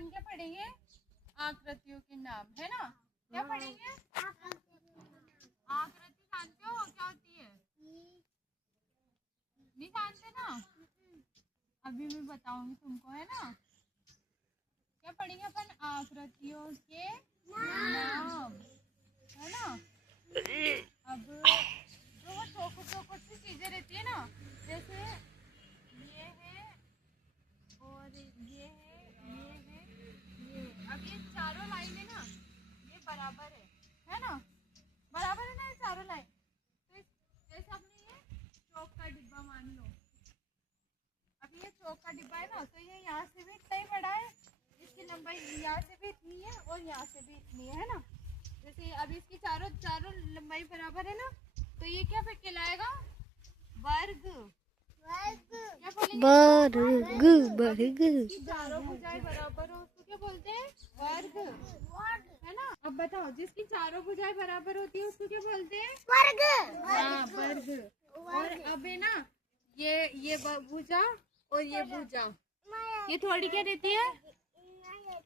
अपन क्या पढ़ेंगे? आकृतियों के नाम, है ना? क्या पढ़ेंगे? आकृति जानते हो क्या होती है? नहीं जानते ना? अभी मैं बताऊंगी तुमको, है ना? क्या पढ़ेंगे अपन? आकृतियों के नाम, है ना? अब जो वो चौखट सी चीजें रहती है ना, जैसे ये है और ये है, ये है, ये। अब ये चारों लाइन है ना, ये बराबर है ना? बराबर है ना ये चारों लाइन? तो जैसे आपने ये चौक का डिब्बा मान लो, अब ये चौक का डिब्बा है ना, तो ये यहाँ से भी इतना ही बड़ा है, इसकी लंबाई यहाँ से भी इतनी है और यहाँ से भी इतनी है ना? जैसे अब इसकी चारों लंबाई बराबर है ना, तो ये क्या फिर कहलाएगा? वर्ग। वर्ग वर्ग। चारों भुजाएं बराबर हो उसको क्या बोलते हैं? वर्ग, है ना? अब बताओ, जिसकी चारों भुजाएं बराबर होती है उसको क्या बोलते हैं? वर्ग। हाँ, वर्ग। और अब है ना, ये भुजा और ये भुजा, ये थोड़ी क्या रहती है?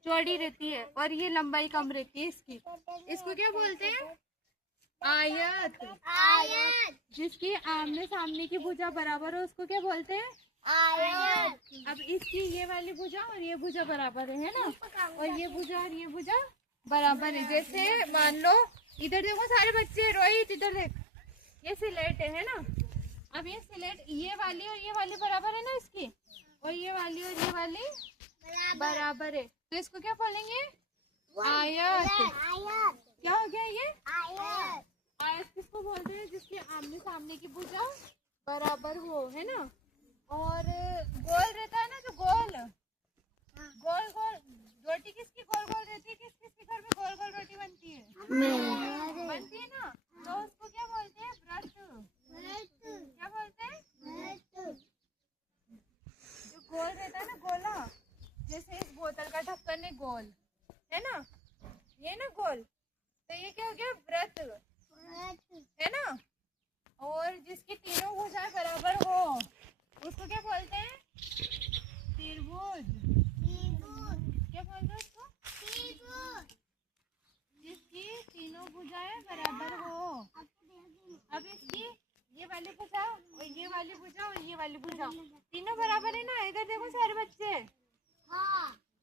चौड़ी रहती है, और ये लंबाई कम रहती है इसकी। इसको क्या बोलते हैं? आयत। आयत। जिसकी आमने सामने की भुजा बराबर हो उसको क्या बोलते हैं? आयत। अब इसकी ये वाली भुजा और ये भुजा बराबर है ना? और ये भुजा और ये भुजा बराबर है। जैसे मान लो, इधर देखो सारे बच्चे, रोहित इधर देख, ये स्लेट है ना? अब ये स्लेट ये वाली और ये वाली बराबर है ना इसकी, और ये वाली और ये वाली बराबर है, तो इसको क्या बोलेंगे? आयत। क्या हो गया ये? आयत। आयत किसको बोलते हैं? जिसके आमने सामने की भुजा बराबर हो, है ना? और गोल रहता है ना, जो गोल गोल गोल रोटी किसकी गोल गोल रहती है? किस किसके घर में गोल गोल रोटी बनती है? बनती है ना? तो उसको क्या बोलते हैं? व्रत। क्या बोलते हैं? जो गोल रहता है ना, गोला, जैसे इस बोतल का ढक्कन है गोल, है ना? ये ना गोल, तो ये क्या हो गया? व्रत, है ना? और जिसकी तीनों भुजाएं बराबर हो उसको क्या बोलते हैं? त्रिभुज। क्या बोलते हैं उसको? जिसकी तीनों भुजाएं बराबर हो। अब इसकी ये वाली भुजा और ये वाली भुजा और ये वाली भुजा तीनों बराबर है ना? इधर देखो सारे बच्चे,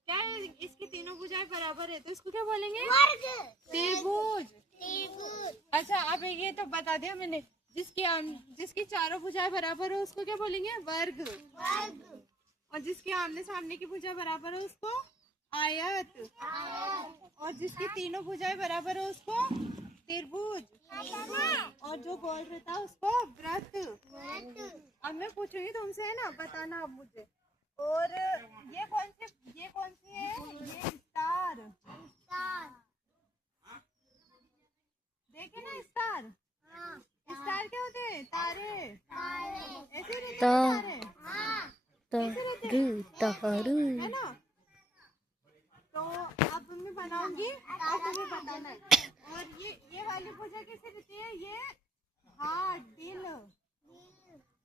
क्या है? इसकी तीनों भुजाएं बराबर है, तो इसको क्या बोलेंगे? त्रिभुज। अच्छा, अब ये तो बता दिया मैंने। जिसकी चारों भुजाएं बराबर हो उसको क्या बोलेंगे? वर्ग। और जिसके आमने सामने की भुजा बराबर हो उसको आयत। और जिसकी तीनों भुजाएं बराबर हो उसको त्रिभुज। और जो गोल रहता है उसको व्रत। अब मैं पूछूंगी तुमसे, है ना? बताना अब मुझे। और ये कौन सी है? ये स्टार। देखे ना स्टार? स्टार क्या होते हैं? तारे। ऐसे रहते हैं तारे, है ना? तो अब मैं बनाऊंगी और तुम्हें बताना है। और ये वाली भुजा कैसे रहती है? ये हार्ट, दिल,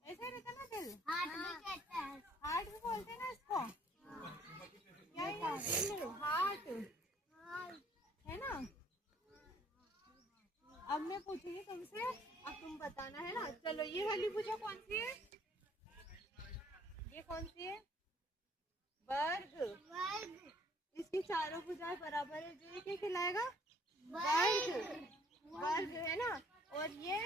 ऐसे रहता है ना? दिल, हार्ट भी बोलते हैं ना इसको? क्या है? दिल, हार्ट, है ना? अब मैं पूछूंगी तुमसे, अब तुम बताना, है ना? चलो, ये वाली भुजा कौन सी है? ये कौन सी है? वर्ग। इसकी चारों भुजाएं बराबर है, जो ये क्या कहलाएगा? वर्ग, है ना? और ये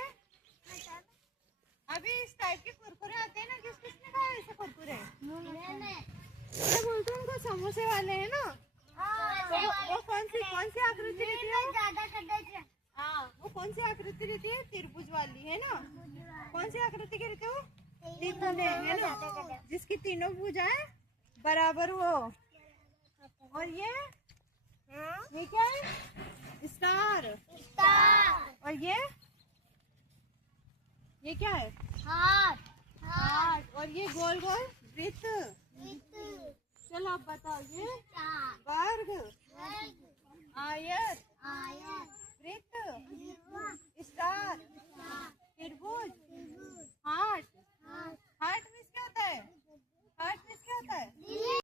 अभी इस टाइप के कुरकुरे आते हैं ना, किसने खाया ऐसे कुरकुरे? क्या बोलते हैं उनको? समोसे वाले, है ना? तो वो कौन सी आकृति रहती है? हाँ, वो कौन सी आकृति रहती है? त्रिभुज वाली, है ना? कौन सी आकृति के रहते हो? त्रिभुज, है ना? जिसकी तीनों भुजाएं बराबर हो। और ये क्या है? स्टार। और ये क्या है? हार्ट। और ये गोल गोल वृत्त। चलो अब बताओ, ये